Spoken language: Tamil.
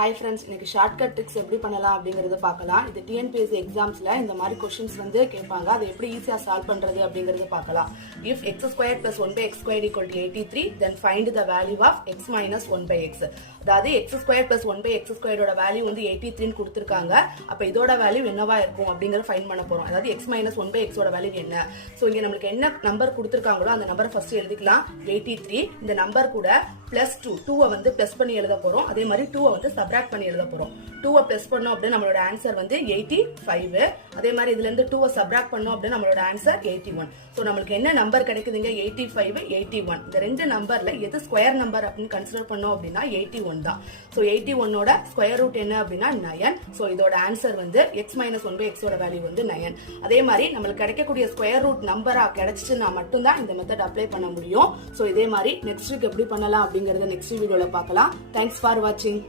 ஹாய் ஃப்ரெண்ட்ஸ், இன்னைக்கு ஷார்ட்கட் ட்ரிக்ஸ் எப்படி பண்ணலாம் அப்படிங்கறத பார்க்கலாம். இது டிஎன்பிஎஸ்சி எக்ஸாம்ஸ்ல இந்த மாதிரி क्वेश्चंस வந்து கேட்பாங்க. அதை எப்படி ஈஸியா சால்வ் பண்றது அப்படிங்கறத பார்க்கலாம். If x squared plus 1 by x squared equal to 83, then find the value of x minus 1 by x. அதாவது x squared plus 1 by x squared ஓட வேல்யூ வந்து 83 ன்னு கொடுத்திருக்காங்க. அப்ப இதோட வேல்யூ என்னவா இருக்கும் அப்படிங்கறத ஃபைண்ட் பண்ண போறோம். அதாவது x minus 1 by x ஓட வேல்யூ என்ன? சோ இங்க நமக்கு என்ன நம்பர் கொடுத்திருக்காங்களோ அந்த நம்பரை ஃபர்ஸ்ட் எழுதிக்கலாம். 83 இந்த நம்பர் கூட +2 2 வந்து பிளஸ் பண்ணி எழுத போறோம். அதே மாதிரி 2 வந்து சப்ட்ராக்ட் பண்ணி எழுத போறோம். 2 பிளஸ் பண்ணோம் அப்படினா நம்மளோட ஆன்சர் வந்து 85. அதே மாதிரி இதுல இருந்து 2 சப்ட்ராக்ட் பண்ணோம் அப்படினா நம்மளோட ஆன்சர் 81. சோ நமக்கு என்ன நம்பர் கிடைக்குதுங்க? 85 81. இந்த ரெண்டு நம்பர்ல எது ஸ்கொயர் நம்பர் அப்படினு கன்சிடர் பண்ணோம் அப்படினா 81 தான். சோ 81 ஓட ஸ்கொயர் ரூட் என்ன அப்படினா 9. சோ இதோட ஆன்சர் வந்து x - 1 / x ஓட வேல்யூ வந்து 9. அதே மாதிரி நமக்கு கிடைக்கக்கூடிய ஸ்கொயர் ரூட் நம்பரா கிடைச்சிச்சுனா மட்டும் தான் இந்த மெத்தட் அப்ளை பண்ண முடியும். சோ இதே மாதிரி நெக்ஸ்ட் வீக் எப்படி பண்ணலாம் அப்படிங்கறத நெக்ஸ்ட் வீடியோல பார்க்கலாம். Thanks for watching.